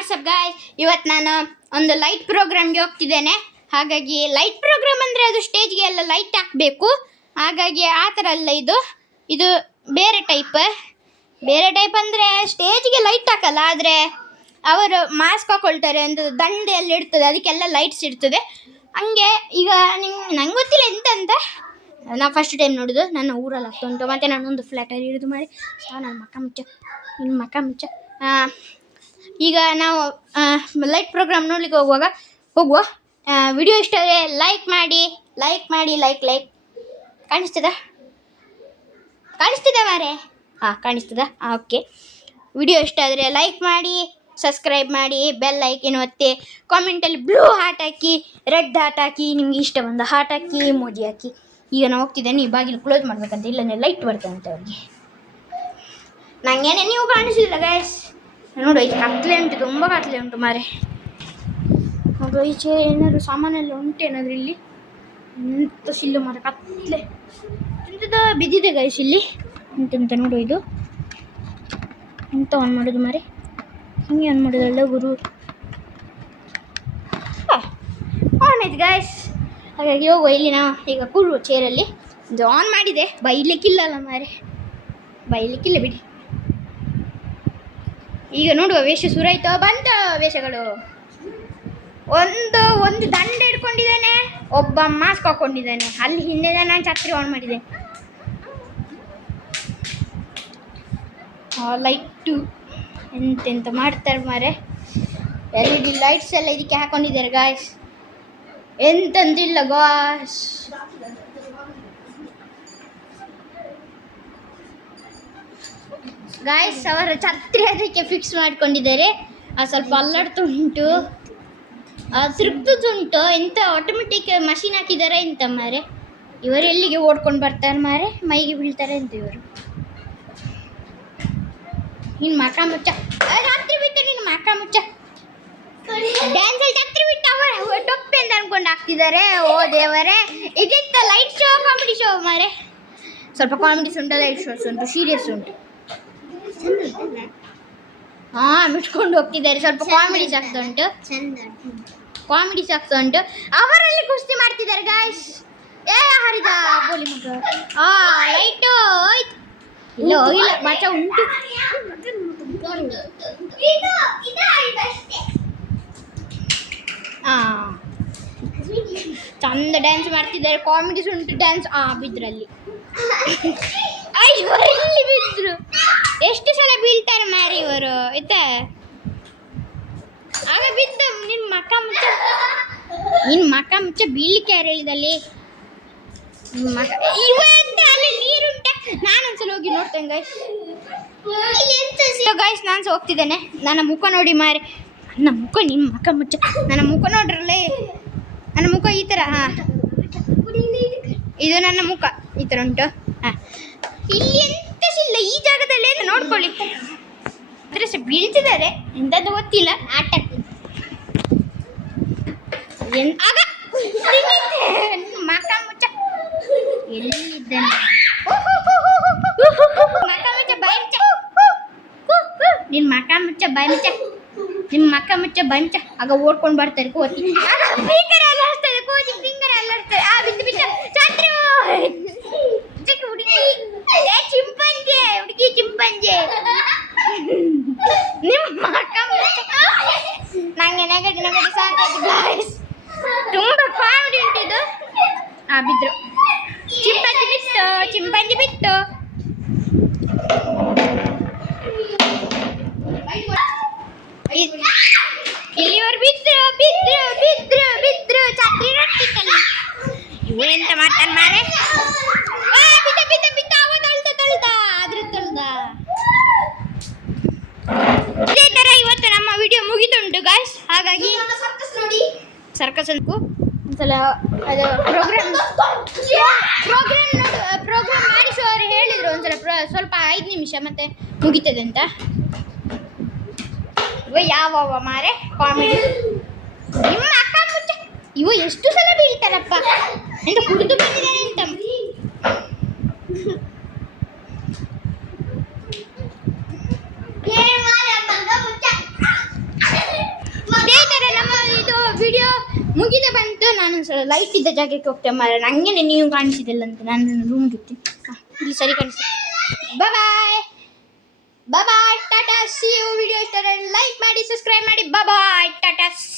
WhatsApp guys, ಇವತ್ತು ನಾನು ಒಂದು ಲೈಟ್ ಪ್ರೋಗ್ರಾಮ್ಗೆ ಹೋಗ್ತಿದ್ದೇನೆ. ಹಾಗಾಗಿ ಲೈಟ್ ಪ್ರೋಗ್ರಾಮ್ ಅಂದರೆ ಅದು ಸ್ಟೇಜ್ಗೆ ಎಲ್ಲ ಲೈಟ್ ಹಾಕಬೇಕು. ಹಾಗಾಗಿ ಆ ಥರ ಅಲ್ಲ, ಇದು ಬೇರೆ ಟೈಪ್ ಅಂದರೆ ಸ್ಟೇಜ್ಗೆ ಲೈಟ್ ಹಾಕಲ್ಲ, ಆದರೆ ಅವರು ಮಾಸ್ಕ್ ಹಾಕೊಳ್ತಾರೆ ಅಂತ ದಂಡೆಯಲ್ಲಿ ಇರ್ತದೆ, ಅದಕ್ಕೆಲ್ಲ ಲೈಟ್ಸ್ ಇರ್ತದೆ. ಹಂಗೆ ಈಗ ನಂಗೆ ಗೊತ್ತಿಲ್ಲ ಎಂತ ಅಂತ. ನಾವು ಫಸ್ಟ್ ಟೈಮ್ ನೋಡೋದು, ನನ್ನ ಊರಲ್ಲಿ ಆಗ್ತಾ ಉಂಟು. ಮತ್ತು ನಾನೊಂದು ಫ್ಲ್ಯಾಟಲ್ಲಿ ಇರೋದು ಮಾಡಿ ನನ್ನ ಮಕ್ಕ ಮುಚ್ಚ ಈಗ ನಾವು ಲೈಟ್ ಪ್ರೋಗ್ರಾಮ್ ನೋಡ್ಲಿಕ್ಕೆ ಹೋಗುವ. ವಿಡಿಯೋ ಇಷ್ಟ ಆದರೆ ಲೈಕ್ ಮಾಡಿ. ಲೈಕ್ ಕಾಣಿಸ್ತದ ಮಾರೆ? ಕಾಣಿಸ್ತದ? ಓಕೆ. ವಿಡಿಯೋ ಇಷ್ಟ ಆದರೆ ಲೈಕ್ ಮಾಡಿ, ಸಬ್ಸ್ಕ್ರೈಬ್ ಮಾಡಿ, ಬೆಲ್ ಐಕನ್ ಒತ್ತಿ, ಕಾಮೆಂಟಲ್ಲಿ ಬ್ಲೂ ಹಾರ್ಟ್ ಹಾಕಿ, ರೆಡ್ ಹಾರ್ಟ್ ಹಾಕಿ, ನಿಮ್ಗೆ ಇಷ್ಟ ಬಂದ ಹಾರ್ಟ್ ಹಾಕಿ, ಮೋಜಿ ಹಾಕಿ. ಈಗ ನಾನು ಹೋಗ್ತಿದ್ದೇನೆ, ಈ ಬಾಗಿಲು ಕ್ಲೋಸ್ ಮಾಡ್ಬೇಕಂತ, ಇಲ್ಲಂದರೆ ಲೈಟ್ ಬರ್ತಂತೆ ಅವ್ರಿಗೆ. ನನಗೇನೆ ನೀವು ಕಾಣಿಸಿಲ್ಲ ಗೈಸ್. ನೋಡು, ಇದು ಕತ್ಲೆ ಉಂಟು, ತುಂಬ ಕತ್ಲೆ ಉಂಟು ಮಾರೆ. ನೋಡು, ಈಚೆ ಏನಾದ್ರು ಸಾಮಾನೆಲ್ಲ ಉಂಟು ಏನಾದರೂ ಇಲ್ಲಿ. ಎಂತ ಸಿಲ್ಲು ಮಾರೆ, ಕತ್ಲೆ ಎಂಥದ ಬಿದ್ದಿದೆ ಗೈಸ್ ಇಲ್ಲಿ. ಎಂತೆಂತ ನೋಡು, ಇದು ಎಂತ ಆನ್ ಮಾಡೋದು ಮಾರೆ, ಹಿಂಗೆ ಆನ್ ಮಾಡೋದಲ್ಲ ಗುರು. ಆನ್ ಆಯ್ತು ಗೈಸ್. ಹಾಗಾಗಿ ಹೋಗುವ. ಇಲ್ಲಿ ನಾವು ಈಗ ಕೂರುವ ಚೇರಲ್ಲಿ. ಇದು ಆನ್ ಮಾಡಿದೆ, ಬೈಲಿಕ್ಕಿಲ್ಲಲ್ಲ ಮಾರೆ, ಬೈಲಿಕ್ಕಿಲ್ಲ ಬಿಡಿ. ಈಗ ನೋಡುವ, ವೇಷ ಶುರುವಾಯ್ತು. ಬಂತ ವೇಷಗಳು. ಒಂದು ದಂಡ ಹಿಡ್ಕೊಂಡಿದ್ದಾನೆ, ಒಬ್ಬ ಮಾಸ್ಕ್ ಹಾಕೊಂಡಿದ್ದಾನೆ. ಅಲ್ಲಿ ಹಿಂದೆ ನಾನು ಛತ್ರಿ ಆನ್ ಮಾಡಿದೆ. ಲೈಟು ಎಂತೆಂತ ಮಾಡ್ತಾರೆ ಮಾರೆ. LED ಲೈಟ್ಸ್ ಎಲ್ಲ ಇದಕ್ಕೆ ಹಾಕೊಂಡಿದ್ದಾರೆ ಗಾಯ್ಸ್. ಎಂತಂದಿಲ್ಲ ಗಾಯ್ಸ್. ಅವರ ಛತ್ರಿ ಅದಕ್ಕೆ ಫಿಕ್ಸ್ ಮಾಡ್ಕೊಂಡಿದ್ದಾರೆ. ಸ್ವಲ್ಪ ಅಲ್ಲಾಡ್ತಾ ಉಂಟು, ತಿರುಗ್ತುಂಟು. ಎಂತ ಆಟೋಮೆಟಿಕ್ ಮಷಿನ್ ಹಾಕಿದ್ದಾರೆ ಎಂತ ಮಾರೆ. ಇವರು ಎಲ್ಲಿಗೆ ಓಡ್ಕೊಂಡು ಬರ್ತಾರೆ ಮಾರೆ, ಮೈಗೆ ಬೀಳ್ತಾರೆ ಅಂತ ಇವರು. ನಿನ್ನ ಮಕ ಮುಚ್ಚ, ಛತ್ರಿ ಬಿಟ್ಟು ನಿನ್ನ ಮಕ ಮುಚ್ಚ. ಡ್ಯಾನ್ಸಲ್ಲಿ ಛತ್ರಿ ಬಿಟ್ಟು ಅವರ ಟೊಪ್ಪೆ ಅಂತ ಅನ್ಕೊಂಡು ಹಾಕ್ತಿದ್ದಾರೆ. ಓ ದೇವರೇ, ಇದೆಂತ ಲೈಟ್ ಶೋ, ಕಾಮಿಡಿ ಶೋ ಮಾರೆ. ಸ್ವಲ್ಪ ಕಾಮಿಡೀಸ್ ಉಂಟು, ಲೈಟ್ ಶೋಸ್ ಉಂಟು, ಸೀರಿಯಸ್ ಉಂಟು. ಬಿಟ್ಕೊಂಡು ಹೋಗ್ತಿದ್ದಾರೆ. ಸ್ವಲ್ಪ ಕಾಮಿಡೀಸ್ ಆಗ್ತಾ ಉಂಟು. ಅವರಲ್ಲಿ ಕುಸ್ತಿ ಮಾಡ್ತಿದ್ದಾರೆ ಗಾಯ್ಸ್. ಹರಿದ ಬೋಲಿ ಮಗ. ಲೈಟು ಹೋಯ್ತು. ಇಲ್ಲ ಹೋಗಿಲ್ಲ, ಮಚ ಉಂಟು. ಚಂದ ಡ್ಯಾನ್ಸ್ ಮಾಡ್ತಿದ್ದಾರೆ, ಕಾಮಿಡೀಸ್ ಉಂಟು, ಡ್ಯಾನ್ಸ್. ಬಿದ್ರಲ್ಲಿ ಇಲ್ಲಿ ಬಿದ್ರು. ಎಷ್ಟು ಸಲ ಬೀಳ್ತಾರೆ ಮಾರಿ ಇವರು. ಆಯ್ತಾ, ಆಗ ಬಿದ್ದ. ನಿನ್ನ ಮಕ ಮುಚ್ಚ ಬೀಳ್ಲಿಕ್ಕೆ ಯಾರು ಹೇಳಿದಲ್ಲಿ? ಅಲ್ಲಿ ನೀರುಂಟ. ನಾನೊಂದ್ಸಲ ಹೋಗಿ ನೋಡ್ತೇನೆ ಗೈಸ್. ಗೈಸ್, ನಾನು ಸಹ ಹೋಗ್ತಿದ್ದೇನೆ. ನನ್ನ ಮುಖ ನೋಡಿ ಮಾರಿ. ನನ್ನ ಮುಖ, ನಿಮ್ಮ ಮಕ ಮುಚ್ಚ. ನನ್ನ ಮುಖ ನೋಡ್ರಲ್ಲೇ, ನನ್ನ ಮುಖ ಈ ಥರ. ಇದು ನನ್ನ ಮುಖ ಈ ಥರ ಉಂಟು. ಇಲ್ಲಿ ಎಂತ ಇಲ್ಲ, ಈ ಜಾಗದಲ್ಲಿ ಏನು ನೋಡ್ಕೊಳ್ಳಿ. ಅದ್ರ ಸಹ ಬೀಳ್ತಿದ್ದಾರೆ, ಎಂಥದ್ದು ಗೊತ್ತಿಲ್ಲ. ಆಟಕ್ಕೆ ಆಗ ಮಕ ಮುಚ್ಚ. ಎಲ್ಲಿದ್ದಾನೆ ಮಕ ಮುಚ್ಚ, ಬಾಯಿ ಮುಚ್ಚ. ನಿನ್ನ ಮಕ ಮುಚ್ಚ, ಬಾಯಿ ಮುಚ್ಚ. ನಿಮ್ಮ ಮಕ ಮುಚ್ಚ, ಬಾಯಿ ಮುಚ್ಚ. ಆಗ ಓಡ್ಕೊಂಡು ಬರ್ತಾರೆ ಕೋತಿ. ಫಿಂಗರ್ ಎಲ್ಲ ಹಚ್ತದೆ ಕೋತಿ, ಫಿಂಗರ್ ಎಲ್ಲ ಹಚ್ತದೆ. ಬಿಟ್ಟು ಛತ್ರಿ ಹುಡುಗಿ ಚಿಂಪಂಜೆ. ನಿಮ್ಮ ಮಕ ಮುಚ್ಚ. ನಂಗೆ ನೆಗಡಿ ಸಾಕಾಯ್ತು ಗಾಯ್ಸ್. ತುಂಬ ಕಾಮಿಡಿ ಉಂಟು ಇದು. ಬಿದ್ರು. ಚಿಂಪಂಜಿ ಬಿಟ್ಟು ಇಲ್ಲಿವರು ಬಿದ್ರು ಛತ್ರಿ ರಟ್ಟಿತ್ತಲ್ಲ. ಇವು ಎಂತ ಮಾಡ್ತಾನೆ ಮಾರೆ. ಬಿದ್ದ ಇದೇ ಥರ ಇವತ್ತು ನಮ್ಮ ವಿಡಿಯೋ ಮುಗಿದುಂಟು ಗಾಯ್ಸ್. ಹಾಗಾಗಿ ಸರ್ಕಸ್ ಅನ್ಕು ಒಂದ್ಸಲ ಅದು ಪ್ರೋಗ್ರಾಮ್ ಮಾಡಿಸೋ ಅವರು ಹೇಳಿದರು. ಒಂದ್ಸಲ ಸ್ವಲ್ಪ 5 ನಿಮಿಷ ಮತ್ತೆ ಮುಗಿತದೆ ಅಂತ. ಯಾವ ಮಾರೆ ಕಾಮಿಡಿ. ನಿಮ್ಮ ಅಕ್ಕ ಮುಚ್ಚ. ಇವು ಎಷ್ಟು ಸಲ ಬೀಳ್ತಾರಪ್ಪ. ಎಂತ ಕುಡಿದು ಬಂದಿದ್ದಾರೆ ಅಂತ. ಮುಗಿದ ಬಂತು. ನಾನು ಲೈಟ್ ಇದ್ದ ಜಾಗಕ್ಕೆ ಹೋಗ್ತೇನೆ ಮಾರ. ನನಗೇನೆ ನೀವು ಕಾಣಿಸಿದಿಲ್ಲ ಅಂತ ನಾನು ರೂಮ್ಗೆ ಹೋಗ್ತೀನಿ. ಇಲ್ಲಿ ಸರಿ ಕಾಣಿಸ್ತೀನಿ. ಬಾಯ್ ಬಾಯ್ ಟಾಟಾ ಸಿ ಯು. ವಿಡಿಯೋ ಇಷ್ಟ ಲೈಕ್ ಮಾಡಿ, ಸಬ್ಸ್ಕ್ರೈಬ್ ಮಾಡಿ. ಬಾಯ್ ಟಾಟಾ ಸಿ.